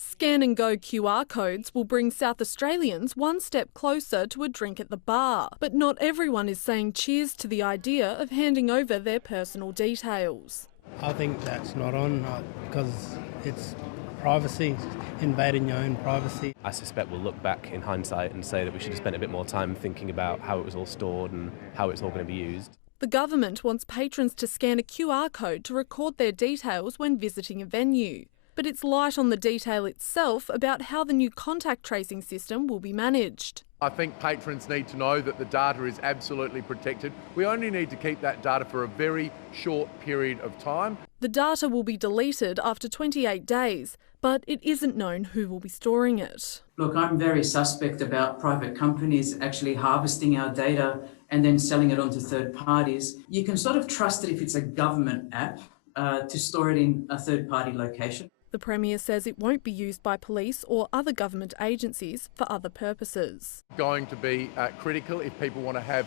Scan and go QR codes will bring South Australians one step closer to a drink at the bar, but not everyone is saying cheers to the idea of handing over their personal details. I think that's not on because it's privacy, invading your own privacy. I suspect we'll look back in hindsight and say that we should have spent a bit more time thinking about how it was all stored and how it's all going to be used. The government wants patrons to scan a QR code to record their details when visiting a venue. But it's light on the detail itself about how the new contact tracing system will be managed. I think patrons need to know that the data is absolutely protected. We only need to keep that data for a very short period of time. The data will be deleted after 28 days, but it isn't known who will be storing it. Look, I'm very suspect about private companies actually harvesting our data and then selling it on to third parties. You can sort of trust it if it's a government app to store it in a third-party location. The Premier says it won't be used by police or other government agencies for other purposes. Going to be critical if people want to have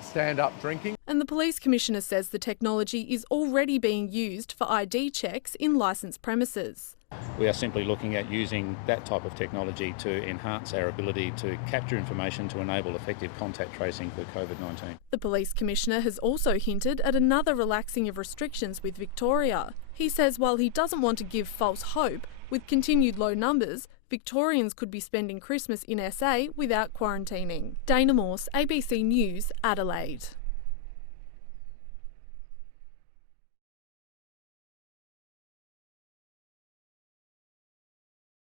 stand-up drinking. And the Police Commissioner says the technology is already being used for ID checks in licensed premises. We are simply looking at using that type of technology to enhance our ability to capture information to enable effective contact tracing for COVID-19. The Police Commissioner has also hinted at another relaxing of restrictions with Victoria. He says while he doesn't want to give false hope, with continued low numbers, Victorians could be spending Christmas in SA without quarantining. Dana Morse, ABC News, Adelaide.